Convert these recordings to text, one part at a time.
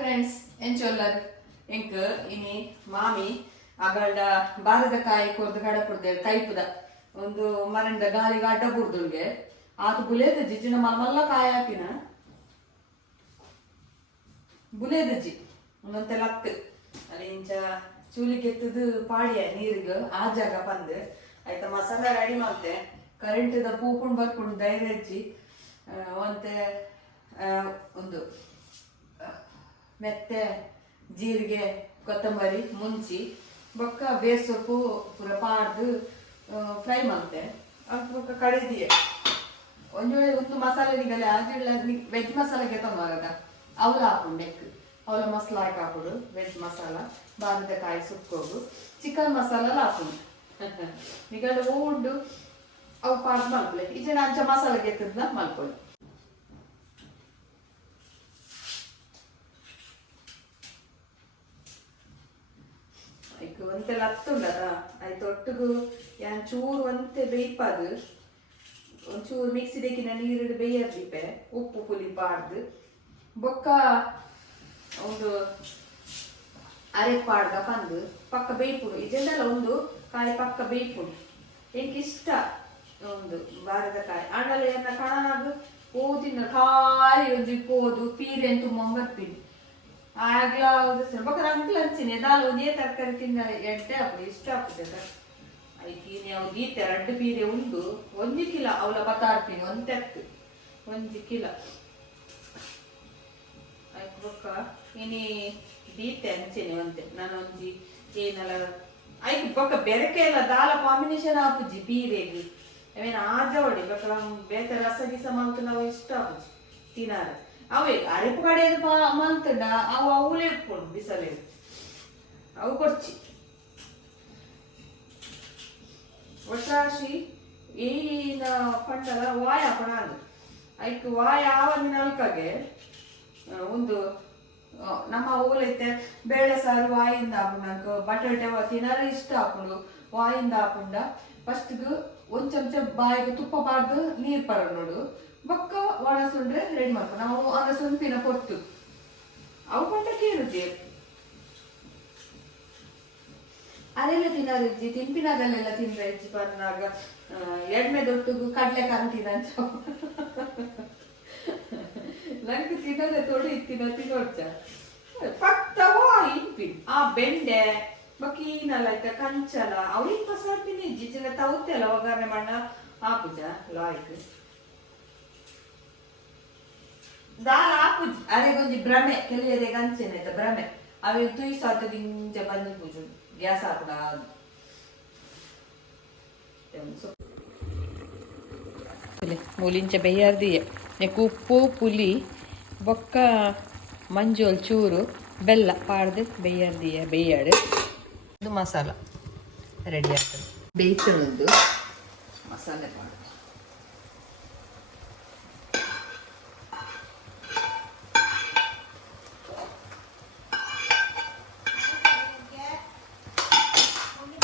Friends ಎಂಚೊಲ್ಲರ್ ಎಂಕ್ ಇನಿ ಮಾಮಿ ಅಗಲ್ಡ ಬಾರದ ಕಾಯಿ ಕೊರ್ದು ಕಡ ಕೊರ್ದೆ ಕೈಪುದ ಒಂದು ಮರಂಡ ಗಾಳಿಗೆ ಅಡ್ಡ ಬುರ್ದುಲ್ಗೆ ಆತು ಬುಲೇದಜ್ಜಿ ಚಿನ್ನ ಮಲ್ಲ ಕಾಯಿ ಹಾಕಿನ ಬುಲೇದಜ್ಜಿ ಒಂದೊಂತೆ ಲತ್ತು ಅಲ್ಲಿ ಇಂಚ ಚೂಲಿಗೆ ಎತ್ತದು ಪಾಡಿಯ ನೀರಿಗೆ ಆ ಜಾಗ ಬಂದು ಆಯ್ತಾ ಮಸಾಲ ರೆಡಿ ಮಾಡ್ತೆ ಕರೆಂಟ್ದ ಪೂಪುಂಡು ಬರ್ಕೊಂಡು ಧೈರ್ಯ ಹಚ್ಚಿ ಒಂತೆ ಒಂದು ಮೆತ್ತೆ ಜೀರಿಗೆ ಕೊತ್ತಂಬರಿ ಮುಂಚಿ ಬೊಕ್ಕ ಬೇಸೊಪ್ಪು ಪೂರ ಪಾಡ್ದು ಫ್ರೈ ಮಾಡ್ತೆ ಅದು ಬೊಕ್ಕ ಕಡಿದಿಯೆ ಒಂದು ವೇಳೆ ಒಂದು ಮಸಾಲೆ ನಿಗಲೆ ಆಗಿಲ್ಲ ವೆಜ್ ಮಸಾಲೆಗೆ ತಂದಾಗ ಅವಲ ಹಾಕೊಂಡೆಕ್ ಅವಲ ಮಸಾಲ ಹಾಕೊಡು ವೆಜ್ ಮಸಾಲ ಬಾರದ ಕಾಯಿ ಸುಕ್ಕೋಗು ಚಿಕನ್ ಮಸಾಲ ಹಾಕೊಂಡು ನಿಗಡೆ ಉಂಡು ಅವು ಪಾಡ್ ಮಲ್ಪಲೆ ಈಜೆ ಅಂಚ ಮಸಾಲೆಗೆ ಎತ್ತದ ಮಲ್ಕೊಳ್ಳಿ ಒಂತೆ ಲತ್ತುಂಡದ ಆಯ್ತು ಒಟ್ಟಿಗೂ ಯಾನ್ ಚೂರು ಒಂತೆ ಬೇಯ್ಪದು ಒಂಚೂರು ಮಿಕ್ಸಿದಕ್ಕಿನ ನೀರಿಡು ಬೇಯರ್ದಿಪ್ಪೆ ಉಪ್ಪು ಪುಲಿ ಪಾಡ್ದು ಬೊಕ್ಕ ಒಂದು ಅರೆ ಪಾಡ್ದ ಪಂದು ಪಕ್ಕ ಬೇಯ್ಪುಡು ಇದೆಲ್ಲ ಒಂದು ಕಾಯಿ ಪಕ್ಕ ಬೇಯ್ಪುಡು ಇಷ್ಟ ಒಂದು ಬಾರದ ಕಾಯಿ ಆಂಡಲ ಏನ ಕಣನಾಗ ಓದಿನ ಖಾಲಿ ಒಂಜಿ ಪೋದು ಪೀರೆ ಅಂತೂ ಮೊಂಬರ್ಪಿಡಿ ಆಗ್ಲ ಬೊಕ್ಕ ರಂಗ್ಲು ಹಂಚಿನಿ ದಾಲ್ ಒಂದೇ ತರಕಾರಿ ತಿನ್ನ ಎಡ್ಡೆ ಹಾಕುದು ಇಷ್ಟ ಹಾಕುದ ಐಕೀನಿ ಅವು ಗೀತೆ 2 ಪೀರೆ ಉಂಡು 1 ಕಿಲೋ ಅವಳ ಬತಾಡ್ತೀನಿ ಒಂದೆತ್ತು 1 ಕಿಲೋ ಆಯ್ತು ಬೊಕ್ಕ ಇನಿ ಗೀತೆ ಹಂಚಿನಿ ಒಂತೆ ನಾನು ಒಂಜಿ ಏನೆಲ್ಲ ಆಯ್ತು ಬೊಕ್ಕ ಬೆರಕೆ ಎಲ್ಲ ದಾಲ ಕಾಂಬಿನೇಷನ್ ಹಾಪುಜಿ ಪೀರೆಗಿ ಅವೇನು ಆಜವಡಿ ಬೊಕ್ಕ ಬೇತೆ ರಸ ಗೀಸ ಮಾಡ್ತು ನಾವು ಇಷ್ಟ ಹಾಪುಜಿ ತಿನ್ನಾರ ಅವೇ ಅರೆಪು ಕಡೆ ಮಂತಂಡ ಅವು ಅವಲೇ ಇಟ್ಕೊಂಡು ಬಿಸಲೇ ಅವು ಕೊಡ್ಚಿ ಒಟ್ರಾಶಿ ಏನ ಪಂಡಲ ವಾಯ ಪಣಾದು ಐಕ್ ವಾಯ ಆವನಿ ನಾಲ್ಕಾಗೆ ಒಂದು ನಮ್ಮ ಊಲೈತೆ ಬೇಳೆ ಸಾರು ವಾಯಿಂದ ಹಾಕೊಂಡ ಬಟಾಟೆ ತಿನ್ನಲು ಇಷ್ಟ ಹಾಕೊಂಡು ವಾಯಿಂದ ಹಾಕೊಂಡ ಫಸ್ಟ್ಗೆ ಒಂದು ಚಮಚ ಬಾಯಿಗೆ ತುಪ್ಪ ಬಾರ್ದು ನೀರು ಪರ ನೋಡು ಬೊಕ್ಕ ಒಣಸುಂಡ್ರೆ ರೆಡಿ ಮಾಡ್ಕೊ ನಾವು ಅದ ಸುಂಪಿನ ಕೊಟ್ಟು ಅವು ಪಟ್ಟಕ್ಕೆ ಇರುತ್ತೆ ಅದೆಲ್ಲ ತಿನ್ನೋರಿಜ್ಜಿ ತಿಂಪಿನಾಗಲ್ಲೆಲ್ಲ ತಿಂದ್ರೆ ಇಜ್ಜಿ ಬಂದಾಗ ಎಣ್ಣೆ ದೊಟ್ಟಿಗೂ ಕಡ್ಲೆ ಕಾಂತಿನ ಅಂತ ನಂಗೆ ತಿನ್ನೋದೆ ತೊಡಿ ತಿನ್ನೋಡ್ಚ ಪಕ್ತವೋ ಇಂಪಿ ಆ ಬೆಂಡೆ ಬಕೀನಲ್ಲ ಆಯ್ತಾ ಕಂಚಲ ಅವ್ರಿಗೆ ಪಸಾಡ್ತೀನಿ ಇಜ್ಜಿಲ್ಲ ತೌತೆಲ್ಲ ಒಗ್ಗರಣೆ ಮಣ್ಣ ಹಾಕುಜ ಲಾಯ್ಕ್ ದಾಲ್ ಹಾಕುಜಿ ಅರೆಗೊಂಜಿ ಭ್ರಮೆ ಕೆಲವೇ ಗಂಚೆನೆ ಆಯ್ತಾ ಭ್ರಮೆ ಅವೆ ತುಯ್ಸಾತ ದಿಂಜ ಬಂದು ಪೂಜು ಗ್ಯಾಸ್ ಹಾಕುದ ಮೂಲಿಂಚ ಬೇಯಾರ್ದಿಯ ನೆಕ್ ಉಪ್ಪು ಪುಲಿ ಬೊಕ್ಕ ಮಂಜೋಲ್ ಚೂರು ಬೆಲ್ಲ ಪಾಡ್ದು ಬೇಯಾರ್ದಿಯ ಬೇಯಾಡು ಇದು ಮಸಾಲ ರೆಡಿ ಆಗ್ತದೆ ಬೇಯ್ತೊಂದು ಮಸಾಲೆ ಪಾಡು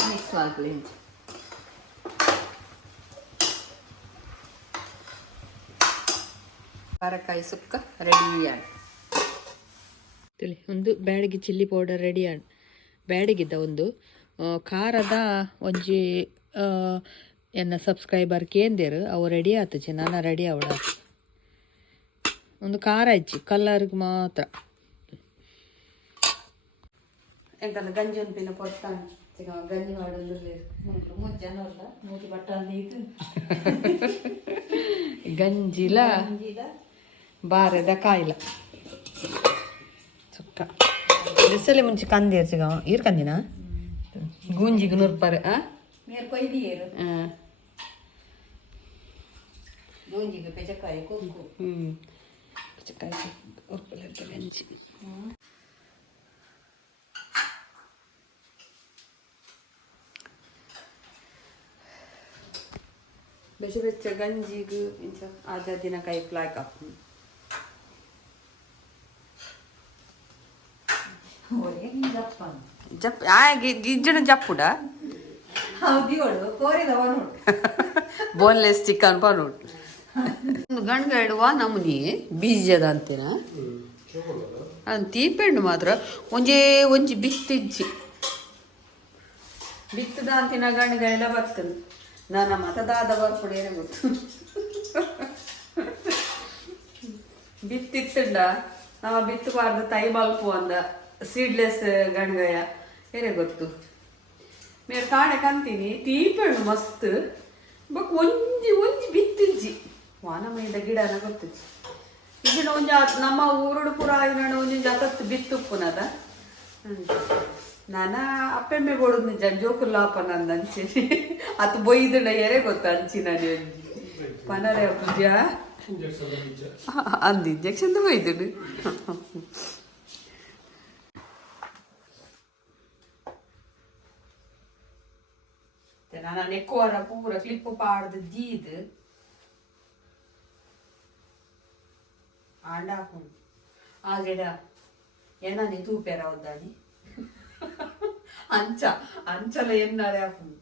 ಮಿಕ್ಸ್ ಮಾಡ್ಕೊಳ್ಳಿ ಕಾರಕಾಯಿ ಸುಕ್ಕ ರೆಡಿ ಆಡ್ ಒಂದು Byadgi chilli powder ready add ಬ್ಯಾಡಿಗಿದ್ದ ಒಂದು ಖಾರದ ಒಂಜಿ ಎನ್ನ ಸಬ್ಸ್ಕ್ರೈಬರ್ ಕೇಂದೇರು ಅವು ರೆಡಿ ಆತಚಿ ನಾನು ರೆಡಿ ಅವಡ ಒಂದು ಖಾರ ಇಚ್ಚಿ ಕಲ್ಲರ್ಗೆ ಮಾತ್ರ ಎಂಕಂದ ಗಂಜಿ ಒಂದಿನ ಪೊತ್ತಾನೆ ಗಂಜಿ ಮಾಡೋದು ಮುಜ್ಜನಲ್ಲ ಮೂತಿ ಬಟ್ಟ ಗಂಜಿಲ ಬಾರದ ಕಾಯಿಲ ಸುಕ್ಕ ಬಿಸಲೆ ಮುಂಚೆ ಕಂದಿರ್ಸಿಗ ಈರ್ ಕಂದಿನ ಗೂಂಜಿಗೆ ನೂರ್ಪಾರೆ ನೀರು ಕೊಯ್ದಿಯರು ಗೂಂಜಿಗೆ ಪೆಚಕಾಯಿ ಕೊಕ್ಕು ಪೆಚಕಾಯಿ ಉಪ್ಪಲಕ್ಕೆ ಗಂಜಿ ಬೆಚ್ಚ ಬೆಚ್ಚ ಗಂಜಿಗೆ ಇಂಚ ಆದ ದಿನ ಕೈ ಫ್ಲಾಕ್ ಹಾಕು ಜಪ್ ಗಿಜ್ಜನ ಜಪ್ಪುಡ ತೀಪೆಣ್ಣು ಮಾತ್ರ ಒಂಜಿ ಬಿತ್ತಿಜ್ಜಿ ಬಿತ್ತದ ಅಂತಿನ ಗಂಡುಗಳೆಲ್ಲ ಬರ್ತದೆ ನನ್ನ ಮತದಾದ ಬರ್ಪುಡೇನೆ ಗೊತ್ತು ಬಿತ್ತಿತ್ತಂಡ ನಾವು ಬಿತ್ತಬಾರ್ದು ತೈ ಮಲ್ಪು ಅಂದ ಸೀಡ್ಲೆಸ್ ಗಂಡುಗಯ ಏನೇ ಗೊತ್ತು ಮೇರೆ ಕಾಣೆ ಕಂತೀನಿ ತೀಪೆಣ್ಣು ಮಸ್ತ್ ಬಕ್ ಒಂಜಿ ಬಿತ್ತಿಜ್ಜಿ ವಾನ ಮೈದ ಗಿಡನ ಗೊತ್ತಿಜ್ಜಿ ಇದನ್ನ ನಮ್ಮ ಊರುಡು ಪುರ ಒಂಜಿ ಜಗತ್ತು ಬಿತ್ತುಪ್ಪುನದ ನಾನ ಅಪ್ಪೆಮ್ಮೆ ಕೊಡುದು ನಿಜ ಜೋಕುಲ್ಲಾಪ ನಂದು ಅಂಚಿ ಅದು ಬೊಯ್ದುಂಡ ಎರೆ ಗೊತ್ತು ಅಂಚಿನ ಪನರೆ ಪೂಜ ಅಂದು ಇಂಜೆಕ್ಷನ್ ಬೈದುಂಡು ನಾನು ನೆಕ್ಕುವರ ಪೂರ ಕ್ಲಿಪ್ಪು ಪಾಡ್ದು ದೀದು ಆಂಡಾಕೊಂಡು ಆ ಗಿಡ ಏನಾನಿ ತೂಪೇರ ವದ್ದಾನಿ ಅಂಚಲ ಎನ್ನಾರೆ ಹಾಕೊಂಡು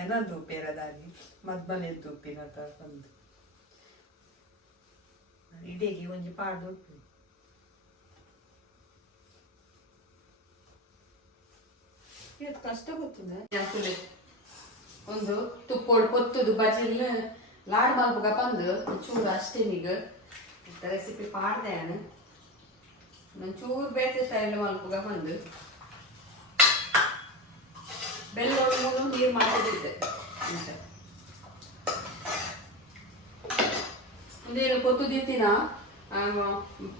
ಎನ್ನ ತೂಪೇರ ದಾನಿ ಮದ್ಮಲೆ ತೂಪಿನ ತಂದು ಇಡೀಗೆ ಒಂಜಿ ಪಾಡ್ದು ಇವತ್ತು ಕಷ್ಟ ಗೊತ್ತಿಲ್ಲ ಒಂದು ತುಪ್ಪೋಡು ಪೊತ್ತುದು ಬಜಲ್ ಲಾಡ್ ಮಲ್ಪಗ ಬಂದು ಚೂರು ಅಷ್ಟೇನೀಗ ರೆಸಿಪಿ ಪಾಡ್ದೆ ನಾನು ಚೂರು ಬೇತೆ ಸ್ಟೈಲ್ ಮಲ್ಪಗ ಬಂದು ಬೆಲ್ಲೋಡು ಮೂರು ನೀರು ಮಾಡಿದ್ದೆ ಒಂದೇನು ಕೊತ್ತು ದಿತ್ತಿನ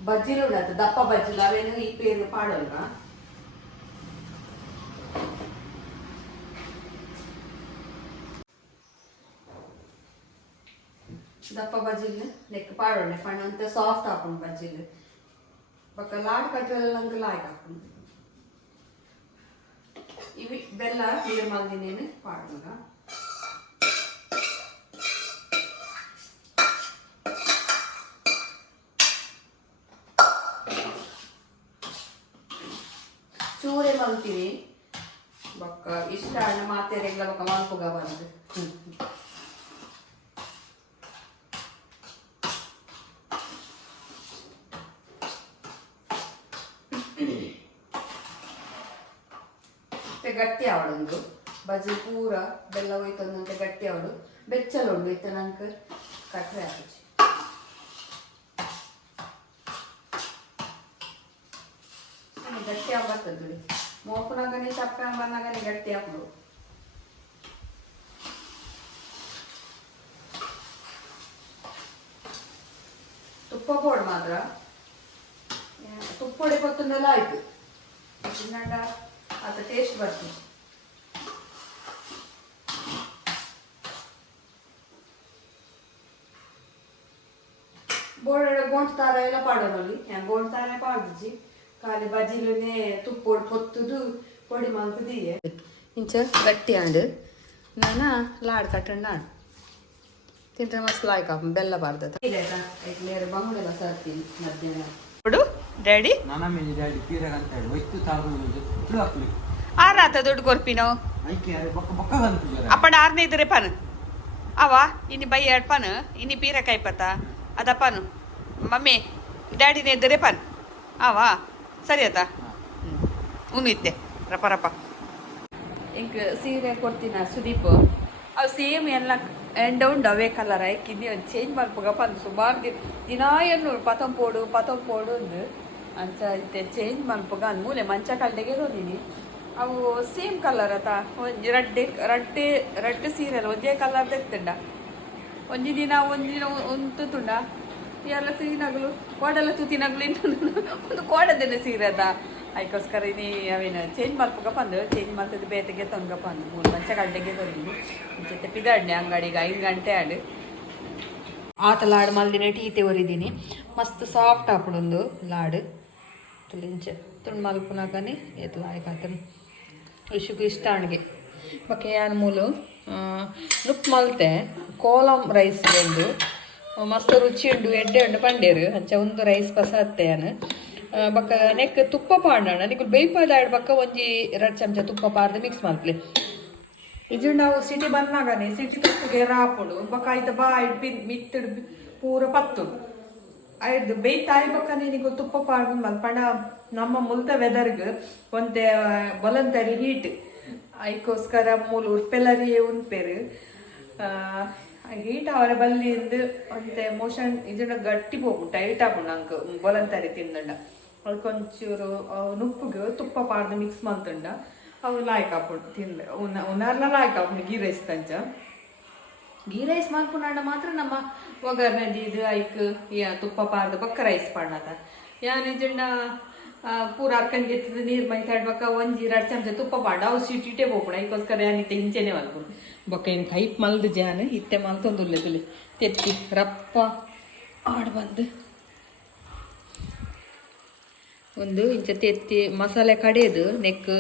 ಬಜ್ಜಿಲು ಉಂಡಾತು ದಪ್ಪ ಬಜ್ಜಿಲು ಅವೇನು ಈ ಪೇರು ಪಾಡಲ್ವ ದಪ್ಪ ಬಜ್ಜಿಲ್ ನೆಕ್ ಪಾಡೋಣ ಪಣ್ಣ ಅಂತ ಸಾಫ್ಟ್ ಹಾಕೊಂಡು ಬಜ್ಜಿಲ್ ಪಕ್ಕ ಲಾಡ್ ಕಟ್ಟೆಲ್ಲ ನಂಗೆ ಲಾಯ್ಕ್ ಹಾಕೊಂಡು ಇವಿ ಬೆಲ್ಲ ನೀರು ಮಲ್ದಿನೇನು ಪಾಡೋಣ ಚೂರೇ ಮಲ್ತೀವಿ ಬಕ್ಕ ಇಷ್ಟ ಹಣ್ಣು ಮಾತೆರೆಗ್ಲ ಬಕ್ಕ ಮಲ್ಪುಗ ಬಂದು ಗಟ್ಟಿ ಆವಡೊಂದು ಬಜ್ಜಿ ಪೂರ ಬೆಲ್ಲ ಹೋಯ್ತಂದಂತೆ ಗಟ್ಟಿ ಆವಡು ಬೆಚ್ಚಲುಂಡು ಇತ್ತ ನಂಗೆ ಕಟ್ರೆ ಹಾಕಿ ಗಟ್ಟಿ ಆಗ್ಬರ್ತದೆ ಮೋಪನಾಗನೆ ಚಪ್ಪೆ ಬಂದಾಗನೆ ಗಟ್ಟಿ ಹಾಕ್ಬೋದು ತುಪ್ಪ ಪೋಡು ಮಾತ್ರ ತುಪ್ಪೊಡೆ ಕೊತ್ತಂದೆಲ್ಲ ಆಯ್ತು ತಿನ್ನಂಡ ಅದು ಟೇಸ್ಟ್ ಬರ್ತದೆ ಬೋರ್ಡ್ ಗೋಂಟ್ ತಾರ ಎಲ್ಲ ಪಾಡೋನಲ್ಲಿ ಗೋಂಟ್ ತಾರ ಪಾಡ್ದಿಜ್ಜಿ ಖಾಲಿ ಬಜ್ಜಿಲುನೆ ತುಪ್ಪೊಡು ಪೊತ್ತುದು ಪೊಡಿ ಮಲ್ತದಿಯೆ ಇಂಚ ಗಟ್ಟಿ ಆಂಡು ನಾನು ಲಾಡ್ ಕಟ್ಟಂಡ ಆಂಡು ತಿಂದ್ರೆ ಮಸ್ತ್ ಲಾಯ್ಕ ಬೆಲ್ಲ ಬಾರ್ದದ ಇಡ್ಲೇರು ಬಂಗುಡೆಲ್ಲ ಸರ್ತೀನಿ ಮಧ್ಯಾಹ್ನ ನೋಡು ಡ್ಯಾಡಿ ನಾನಮೇಲೆ ಡ್ಯಾಡಿ ಪೀರಗ ಅಂತ ಹೇಳಿ ಒಯ್ತು ತಾಳ್ಕೊಂಡು ತುಳು ಹಾಕ್ಲಿ ಆರಾತ ದುಡ್ಡು ಕೊರ್ಪಿನೋ ಐಕೆ ಅರೆ ಬಕ್ಕ ಬಕ್ಕ ಬಂತು ಅಪ್ಪಣ ಆರ್ನೇ ಇದ್ರೆ ಪನ್ ಅವ ಇನ್ನು ಬೈ ಎರಡು ಪನ್ ಇನ್ನು ಪೀರಕಾಯಿ ಪತ್ತ ಅದಪ್ಪನು ಮಮ್ಮಿ ಡ್ಯಾಡಿನೇ ಇದ್ದರೆ ಪನ್ ಅವ ಸರಿ ಆತ ಉಣ್ಣಿದ್ದೆ ರಪ ರಪ ಇಂಕ ಸೀರೆ ಕೊಡ್ತೀನ ಸುದೀಪ್ ಅವು ಸೇಮ್ ಎಲ್ಲ ಎಂಡ ಉಂಡು ಅವೇ ಕಲರ್ ಆಯ್ಕಿಂದು ಒಂದು ಚೇಂಜ್ ಮಾಡ್ಬೇಕಪ್ಪ ಅಂದು ಸುಮಾರು ದಿನ ಎನ್ನು ಪತಂಪೋಡು ಒಂದು ಅಂಚ ಇತ್ತೆ ಚೇಂಜ್ ಮಾಡ್ಬೇಕ ಅಂದ್ ಮೂಲೆ ಮಂಚ ಕಲ್ಡೆಗೆ ಇರೋದೀನಿ ಅವು ಸೇಮ್ ಕಲರ್ ಆತ ಒಂಜಿ ರಡ್ಡೆ ಸೀರೆ ಅಲ್ಲ ಒಂದೇ ಕಲರ್ ತೆತ್ತಂಡ ಒಂಜಿ ದಿನ ಒಂದು ತುಂಡ ಎಲ್ಲ ತೂತಿನಗಲು ಕೋಡೆಲ್ಲ ತೂತಿನಗಲು ಇನ್ನು ಒಂದು ಕೋಡದೇನೆ ಸೀರೆ ಅದ ಅದಕ್ಕೋಸ್ಕರ ಇನಿ ಅವೇನು ಚೇಂಜ್ ಮಾಡ್ಬೇಕಪ್ಪ ಅಂದು ಚೇಂಜ್ ಮಾಡ್ತದ್ದು ಬೇತೆಗೆ ತೊಂಗಪ್ಪ ಅಂದು 3 ಮಂಚ ಗಂಟೆಗೆ ತೊಂದು ಜೊತೆ ಪಿದಾಡ್ನೆ ಅಂಗಡಿಗೆ 5 ಗಂಟೆ ಆಡು ಆತ ಲಾಡು ಮಲ್ದಿನ ಟೀತೆ ಒರಿದೀನಿ ಮಸ್ತ್ ಸಾಫ್ಟ್ ಹಾಕೊಡೊಂದು ಲಾಡು ತುಳಿಂಚ ತುಂಡು ಮಲ್ಪುನಾಗನಿ ಎತ್ ಲಾಯ್ಕಾತನು ಇಶುಕು ಇಷ್ಟ ಅಣ್ಗೆ ಬಕ್ಕೆ ಯಾನ್ ಮೂಲು ನುಪ್ಪು ಮಲ್ತೆ ಕೋಲಂ ರೈಸ್ ಒಂದು ಮಸ್ತ್ ರುಚಿ ಉಂಡು ಎಡ್ಡೆ ಉಂಡು ಪಂಡೇರು ಅಂಚ ಒಂದು ರೈಸ್ ಪಸ ಹತ್ತೆ ಯಾನು ಬಕ್ಕ ನೆಕ್ ತುಪ್ಪ ಪಾಂಡಣ ನಿಕುಲು ಬೇಯ್ಪದ ಆಡ್ ಬಕ್ಕ ಒಂಜಿ 2 ಚಮಚ ತುಪ್ಪ ಪಾರ್ದು ಮಿಕ್ಸ್ ಮಾಡ್ಲಿ ಇದು ನಾವು ಸಿಟಿ ಬಂದಾಗನೆ ಸಿಟಿ ತುಪ್ಪಗೆ ರಾಪುಡು ಬಕ್ಕ ಆಯ್ತ ಬಾಯ್ ಮಿತ್ತಡು ಪೂರ ಪತ್ತು ಆಯ್ತು ಬೇಯ್ತಾಯಿ ಬಕ್ಕನೆ ನಿಗು ತುಪ್ಪ ಪಾಡ್ದು ಮಲ್ಪಂಡ ನಮ್ಮ ಮುಲ್ತ ವೆದರ್ಗ್ ಒಂತೆ ಬೊಲಂತರಿ ಹೀಟ್ ಅದಕ್ಕೋಸ್ಕರ ಮೂಲು ಉರ್ಪೆಲರಿ ಉನ್ಪೇರು ಹೀಟ್ ಅವರ ಬಲ್ಲಿಂದ ಒಂತೆ ಮೋಷನ್ ಇದನ್ನ ಗಟ್ಟಿ ಹೋಗು ಟೈಟ್ ಆಪು ನಂಗೆ ಬೊಲಂತರಿ ತಿಂದಂಡ ಅದಕ್ಕೊಂಚೂರು ನುಪ್ಪುಗೆ ತುಪ್ಪ ಪಾಡ್ದು ಮಿಕ್ಸ್ ಮಾಡ್ತಂಡ ಅವು ಲಾಯ್ಕ್ ಹಾಕೊಂಡು ತಿಂದ ಉನ್ನಾರ್ನ ಲಾಯ್ಕ್ ಹಾಕೊಂಡು ಗೀ ರೈಸ್ ತಂಚ ಗೀ ರೈಸ್ ಮಾಡ್ಕೊಂಡ ಮಾತ್ರ ನಮ್ಮ ಒಗ್ಗರ್ನದಿ ಇದು ಐಕ್ ತುಪ್ಪ ಪಾರ್ದು ಬಕ್ಕ ರೈಸ್ ಪಾಡ್ನತ ಯಾನೆ ಜಂಡ ಪೂರ ಅಕ್ಕನಿಗೆ ಎತ್ತದ ನೀರು ಮೈತಾಡ್ಬೇಕ ಒಂಜಿ 2 ಚಮಚ ತುಪ್ಪ ಪಾಡ ಅವು ಸ್ವೀಟ್ ಇಟ್ಟೆ ಹೋಗ್ಬಿಡ ಅದಕ್ಕೋಸ್ಕರ ಯಾನಿತ್ತೆ ಹಿಂಚೆನೆ ಮಲ್ಕೊಂಡು ಬೊಕ್ಕ ಏನು ಕೈಪ್ ಮಲ್ದು ಜಾನ ಇತ್ತೆ ಮಲ್ತೊಂದುಲ್ಲೆ ತುಲಿ ತೆತ್ತಿ ರಪ್ಪ ಆಡ್ ಬಂದು ಒಂದು ಇಂಚ ತೆತ್ತಿ ಮಸಾಲೆ ಕಡೆದು ನೆಕ್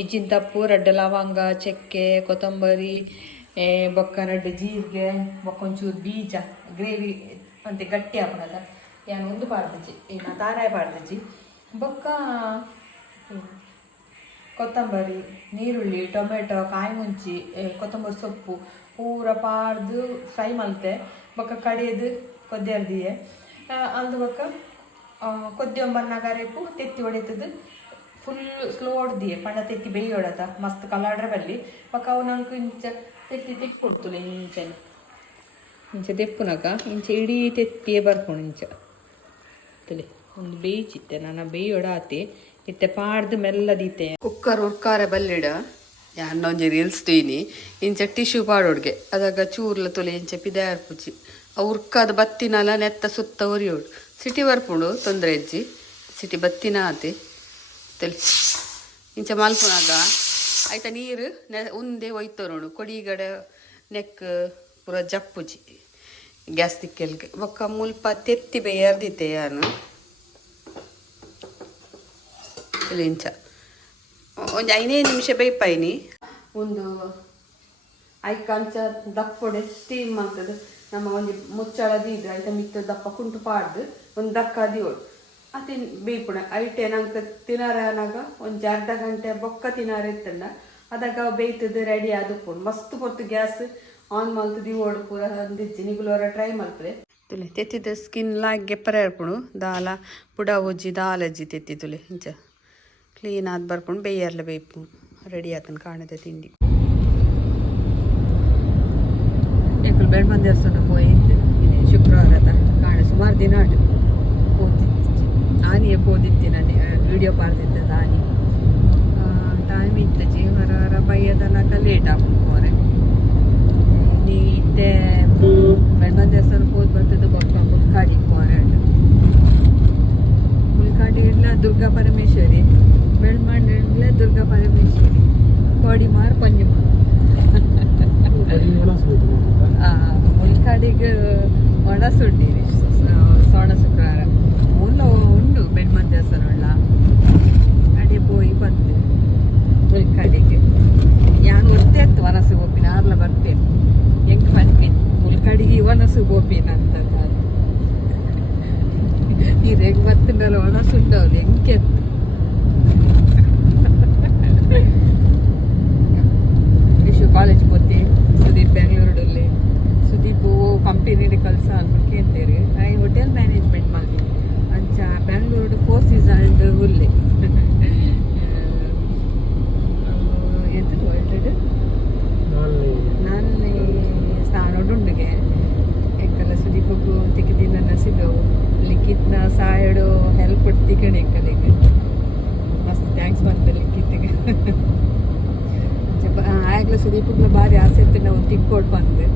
ಇಜ್ಜಿನ ತಪ್ಪು 2 ಲವಂಗ ಚಕ್ಕೆ ಕೊತ್ತಂಬರಿ ಬೊಕ್ಕ 2 ಜೀರಿಗೆ ಬೊಕ್ಕ ಒಂಚೂರು ಬೀಜ ಗ್ರೇವಿ ಅಂತೆ ಗಟ್ಟಿ ಹಾಕೋಣದ ಏನು ಒಂದು ಪಾಡ್ದಜ್ಜಿ ಏನು ತಾರಾಯ ಪಾಡ್ದಜ್ಜಿ ಬೊಕ್ಕ ಕೊತ್ತಂಬರಿ ನೀರುಳ್ಳಿ ಟೊಮೆಟೊ ಕಾಯಿ ಮುಂಚಿ ಕೊತ್ತಂಬರಿ ಸೊಪ್ಪು ಪೂರ ಪಾಡ್ದು ಫ್ರೈ ಮಲ್ತೆ ಬೊಕ್ಕ ಕಡೆದು ಕೊದ್ದೆರ್ದಿಯೆ ಅಂದು ಬೊಕ್ಕ ಕೊದ್ದೆ ಒಂಬನ್ನಾಗರೇಪು ತೆತ್ತಿ ಹೊಡೆತದು ಫುಲ್ ಸ್ಲೋ ಹೊಡ್ದಿಯೆ ಪಂಡ ತೆತ್ತಿ ಬೇಯಿ ಹೊಡತ ಮಸ್ತ್ ಕಲಾಡ್ರೆ ಬಲ್ಲಿ ಬೊಕ್ಕ ಅವು ನಂಗೆ ಇಂಚ ತೆತ್ತಿ ಕೊಡ್ತುಲೆ ಇಂಚನೆ ಇಂಚ ತೆಪ್ಪುನಕ ಇಂಚ ಇಡೀ ತೆತ್ತಿಯೇ ಬರ್ಕೊಂಡು ಇಂಚ ತಲೆ ಒಂದು ಬೇಯಿಚಿತ್ತೆ ನಾನು ಬೇಯಿ ಹೊಡಾತಿ ಇತ್ತೆ ಪಾಡ್ದು ಮೆಲ್ಲದೀತೆ ಕುಕ್ಕರ್ ಉರ್ಕಾರೆ ಬಲ್ಲಿಡ ಯಾನೊಂಜಿ ರೀಲ್ಸ್ ತೀನಿ ಇಂಚ ಟಿಶ್ಯೂ ಪಾಡೋಡ್ಗೆ ಅದಾಗ ಚೂರ್ಲ ತೊಲೆ ಇಂಚ ಪಿದಾರ್ ಪುಜಿ ಆ ಉರ್ಕಾದ ಬತ್ತಿನಲ ನೆತ್ತ ಸುತ್ತ ಉರಿಯೋಡು ಸಿಟಿ ಬರ್ಪುಂಡು ತೊಂದರೆ ಇಜ್ಜಿ ಸಿಟಿ ಬತ್ತಿನ ಆತಿ ತಲೆ ಇಂಚ ಮಲ್ಪುನಾಗ ಆಯ್ತಾ ನೀರು ಉಂದೆ ಒಯ್ತೋರು ಕೊಡಿಗಡ ನೆಕ್ ಪೂರ ಜಪ್ಪುಜಿ ಗ್ಯಾಸ್ ತಿಕ್ಕೆಲ್ಗೆ ಬೊಕ್ಕ ಮುಲ್ಪ ತೆತ್ತಿ ಬೇಯರ್ದಿತ್ತೆ ಯಾನು ಇಲ್ಲಿ ಇಂಚ ಒಂದು 5 ನಿಮಿಷ ಬೇಯ್ಪಾಯಿನಿ ಒಂದು ಕಂಚ ದಪ್ಪೊಡೆ ಸ್ಟೀಮ್ ಆಗ್ತದೆ ನಮ್ಮ ಒಂದು ಮುಚ್ಚಳದಿ ಇದ್ರೆ ಆಯ್ತಾ ಮಿತ್ತ ದಪ್ಪ ಕುಂಟು ಪಾಡ್ದು ಒಂದು ದಕ್ಕದಿ ಓಡು ಅತಿ ಬೇಯ್ಪುಣ ಐಟೆ ನಂಗೆ ತಿನ್ನಾರನಾಗ ಒಂದು ಅರ್ಧ ಗಂಟೆ ಬೊಕ್ಕ ತಿನ್ನಾರ ಇತ್ತಂಡ ಅದಾಗ ಬೇಯ್ತದೆ ರೆಡಿ ಆದಪ್ಪುಂಡು ಮಸ್ತ್ ಪೊರ್ತು ಗ್ಯಾಸ್ ಆನ್ ಮಲ್ತದಿ ಓಡು ಪೂರ ಅಂದಿಜ್ಜಿ ನಿಗುಲೋರ ಟ್ರೈ ಮಲ್ಪರೆ ತುಲೆ ತೆತ್ತಿದ ಸ್ಕಿನ್ ಲಾಗ್ ಗೆಪ್ಪರ ಇರ್ಪುಣು ದಾಲ ಪುಡ ಉಜ್ಜಿ ದಾಲಜ್ಜಿ ತೆತ್ತಿ ತುಲೆ ಇಂಚ ಕ್ಲೀನ್ ಆದ್ ಬರ್ಪುಂಡು ಬೇಯರ್ಲ ಬೇಯ್ಪು ರೆಡಿ ಆತನ ಕಾಣದೆ ತಿಂಡಿ ಎಕ್ಕಲು ಬೆಳ್ಮನ್ ದೇವಸ್ಥಾನ ಹೋಯ್ತು ಇಲ್ಲಿ ಶುಕ್ರವಾರದ ಕಾಣ ಸುಮಾರು ದಿನ ಆಟು ಹೋತಿತ್ತು ಆನಿಯೇ ಹೋದಿತ್ತು ನಾನು ವಿಡಿಯೋ ಪಾರ್ದಿದ್ದ ಆನಿ ಟೈಮ್ ಇತ್ತು ಜಿ ಹೊರ ಬೈಯದನಕ ಲೇಟ್ ಆಗ್ಬಿಡ್ಕೋರೆ ನೀ ಇಟ್ಟೆ ಬೆಳ್ಮನ್ ದೇವಸ್ಥಾನಕ್ಕೆ ಹೋದ್ ಬರ್ತದೆ ಗೊತ್ತ ಮುಲ್ಕಾಡಿ ಕೋರಾಡು ಮುಲ್ಕಾಡಿ ಇಡ್ಲ ದುರ್ಗಾ ಪರಮೇಶ್ವರಿ ಬೆಳ್ಮಂಡ್ ಇಡ್ಲ ದುರ್ಗಾ ಪರಮೇಶ್ವರಿ ಕೋಡಿಮಾರ್ ಪಂಜಮಾರ್ ಮುಲ್ಕಾಡಿಗೆ ಒಣ ಸುಡ್ಡಿರಿ ಸೋಣ ಶುಕ್ರವಾರ ಮೂಲ ಉಂಡು ಬೆಳ್ಮನ್ ದೇವಸ್ಥಾನ ಉಳ್ಳ ಅಡೆ ಪೋಯಿ ಬಂದು ಮುಲ್ಕಾಡಿಗೆ ಯಾನು ಉರ್ತೆ ಇತ್ತು ವನಸು ಗೋಪಿನ ಆರ್ಲ ಬರ್ತೇನೆ ಹೆಂಗೆ ಮನ್ಪೇನೆ ಮುಲ್ಕಾಡಿಗೆ ವನಸು ಗೋಪಿನ ಅಂತ ಈ ರೇಗ್ ಬತ್ತಿನಲ್ಲ ವನಸು ಉಂಡವ್ರು ಹೆಂಗೆ ವಿಶ್ವ ಕಾಲೇಜ್ ಗೊತ್ತಿ ಸುದೀಪ್ ಬೆಂಗಳೂರಲ್ಲಿ ಸುದೀಪು ಕಂಪನಿಗೆ ಕೆಲಸ ಅನ್ಬೇಕು ಅಂತೀರಿ ಐ ಹೋಟೆಲ್ ಮ್ಯಾನೇಜ್ಮೆಂಟ್ ಮಾಡ್ತೀನಿ ಅಂಚ ಬೆಂಗಳೂರು 4 ಸೀಸನ್ ಹುಲ್ಲೆ ಎಂತ ಹೊರಟು ನಾನು ಸ್ನಾನೋಡುಂಡಿಗೆ ಎಂಕಲ್ಲ ಸುದೀಪಕ್ಕೂ ತಿಕ್ಕಿದಿನ ಸಿಗವು ಲಿಖಿತ್ನ ಸಾಯಡು ಹೆಲ್ಪ್ ತಿಕ್ಕಣಿ ಎಂಕಲಿಗೆ ಮಸ್ತ್ ಥ್ಯಾಂಕ್ಸ್ ಮಾಡ್ತಾರೆ ಲಿಖಿತ್ಗೆ ಆಗ್ಲೂ ಸುದೀಪಗ್ಲ ಭಾರಿ ಆಸೆ ಇತ್ತು ನಾವು ತಿಕ್ಕೊಡ್ ಬಂದು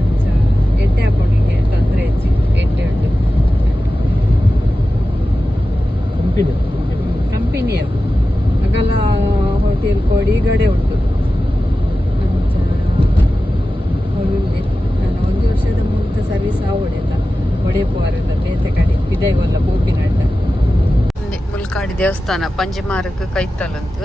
ಅಂಚ ಎಡ್ಡೆ ಹಾಕೊಂಡಿಗೆ ತೊಂದರೆ ಹೆಚ್ಚಿ ಎಡ್ಡೆ ಉಂಟು ಕಂಪನಿ ಅದು ಆಗಲ್ಲ ಹೋಟೆಲ್ ಕೋಡಿ ಗಡೆ ಉಂಟು ಅಂಚ ಹೊಳ್ಳಿ ನಾನು 1 ವರ್ಷದ ಮುಂಚೆ ಸರ್ವಿಸ್ ಹೊಡೆಯಲ್ಲ ಹೊಡೆಯಪ್ಪವಾರಲ್ಲ ಬೇತೆ ಕಡೆ ಇದೇವಲ್ಲ ಬೋಪಿನಡ್ಡ ಮುಲ್ಕಾಡಿ ದೇವಸ್ಥಾನ ಪಂಚಮಾರಕ್ಕೆ ಕೈತಲ್ಲಂತ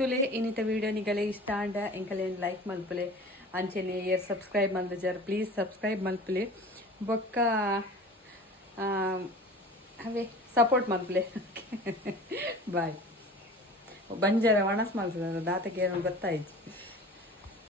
ತುಲೆ ಇನ್ನಿತ ವಿಡಿಯೋ ನಿಗಲೆ ಇಷ್ಟ ಆಂಡ ಎಂಕಲೇನು ಲೈಕ್ ಮಲ್ಪಲೆ ಅಂಚೆನೆ ಏರ್ ಸಬ್ಸ್ಕ್ರೈಬ್ ಮಲ್ದಜರ್ ಪ್ಲೀಸ್ ಸಬ್ಸ್ಕ್ರೈಬ್ ಮಲ್ಪಲೆ ಬೊಕ್ಕ ಅವೇ ಸಪೋರ್ಟ್ ಮಲ್ಪಲೆ ಬಾಯ್ ಬಂಜಾರ ಒಣಸ್ ಮಲ್ತದ ದಾತಕ್ಕೆ ಏನೋ ಗೊತ್ತಾಯ್ತು.